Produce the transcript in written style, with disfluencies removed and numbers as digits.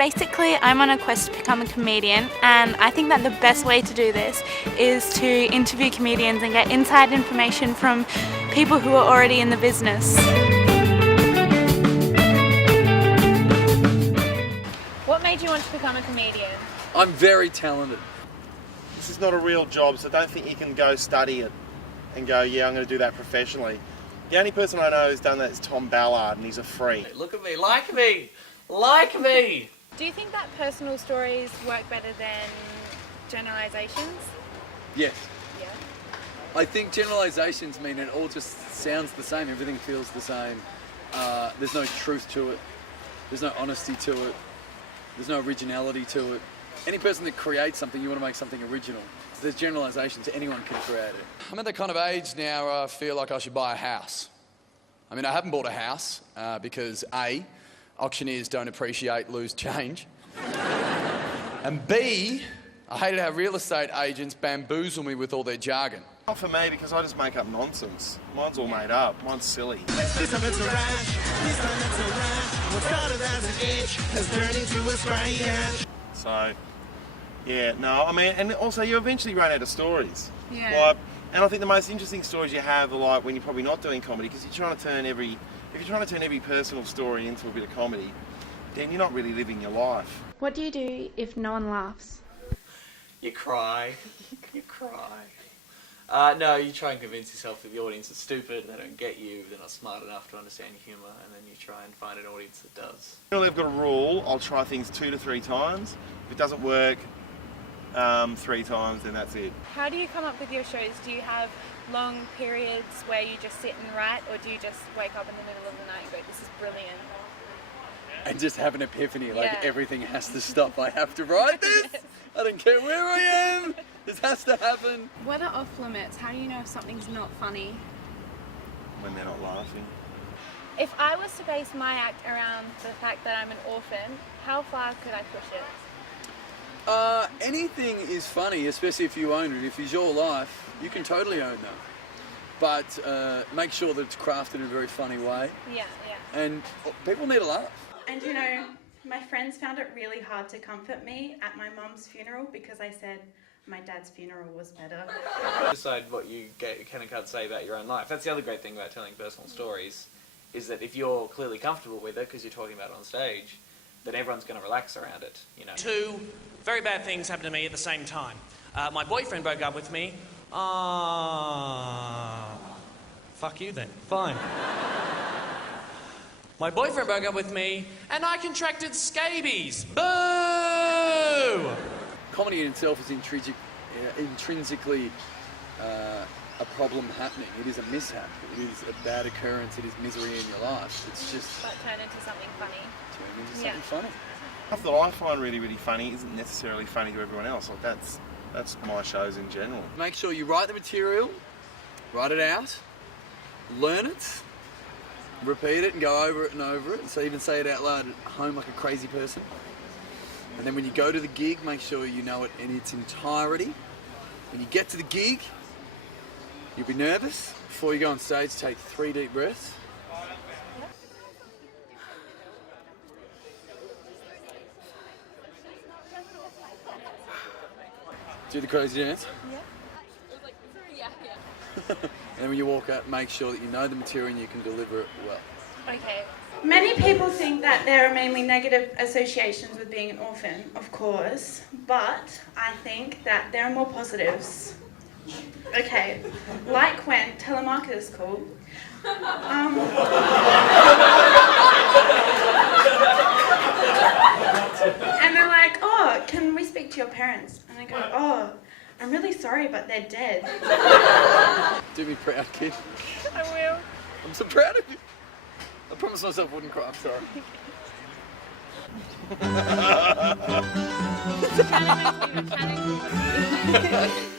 Basically, I'm on a quest to become a comedian, and I think that the best way to do this is to interview comedians and get inside information from people who are already in the business. What made you want to become a comedian? I'm very talented. This is not a real job, so don't think you can go study it and go, yeah, I'm going to do that professionally. The only person I know who's done that is Tom Ballard, and he's a freak. Look at me, like me, like me. Do you think that personal stories work better than generalizations? Yes. Yeah. I think generalizations mean it all just sounds the same, everything feels the same. There's no truth to it, there's no honesty to it, there's no originality to it. Any person that creates something, you want to make something original. So there's generalizations, anyone can create it. I'm at the kind of age now where I feel like I should buy a house. I mean, I haven't bought a house because A, auctioneers don't appreciate loose change. And B, I hated how real estate agents bamboozle me with all their jargon. Not for me, because I just make up nonsense. Mine's all made up. Mine's silly. So, yeah, no, I mean, and also you eventually run out of stories. Yeah. Like, and I think the most interesting stories you have are like when you're probably not doing comedy, because if you're trying to turn every personal story into a bit of comedy, then you're not really living your life. What do you do if no one laughs? You cry. You cry. No, you try and convince yourself that the audience is stupid, they don't get you, they're not smart enough to understand your humour, and then you try and find an audience that does. Generally, I've got a rule. I'll try things 2 to 3 times. If it doesn't work 3 times, then that's it. How do you come up with your shows? Do you have long periods where you just sit and write, or do you just wake up in the middle of the night and go, this is brilliant? And just have an epiphany, like Yeah. everything has to stop. I have to write this. I don't care where I am. This has to happen. What are off limits? How do you know if something's not funny? When they're not laughing. If I was to base my act around the fact that I'm an orphan, how far could I push it? Anything is funny, especially if you own it. If it's your life, you can totally own that. But make sure that it's crafted in a very funny way. Yeah. And people need a laugh. And you know, my friends found it really hard to comfort me at my mum's funeral because I said my dad's funeral was better. Decide what you can and can't say about your own life. That's the other great thing about telling personal stories, is that if you're clearly comfortable with it, because you're talking about it on stage, then everyone's going to relax around it, you know. 2 very bad things happened to me at the same time. My boyfriend broke up with me. Fuck you then. Fine. My boyfriend broke up with me, and I contracted scabies. Boo! Comedy in itself is intrinsically a problem happening. It is a mishap. It is a bad occurrence. It is misery in your life. It's just But turn into something funny. turn into something funny. Stuff that I find really, really funny isn't necessarily funny to everyone else. Like that's my shows in general. Make sure you write the material, write it out, learn it, repeat it and go over it and over it. So even say it out loud at home like a crazy person. And then when you go to the gig, make sure you know it in its entirety. When you get to the gig, you'll be nervous. Before you go on stage, take 3 deep breaths. Do the crazy dance. Yeah. And then when you walk out, make sure that you know the material and you can deliver it well. Okay. Many people think that there are mainly negative associations with being an orphan, of course, but I think that there are more positives. Okay, like when telemarketers call. And they're like, oh, can we speak to your parents? And I go, oh, I'm really sorry, but they're dead. Do me proud, kid. I will. I'm so proud of you. I promised myself I wouldn't cry. I'm sorry. Kind of makes me mechanical.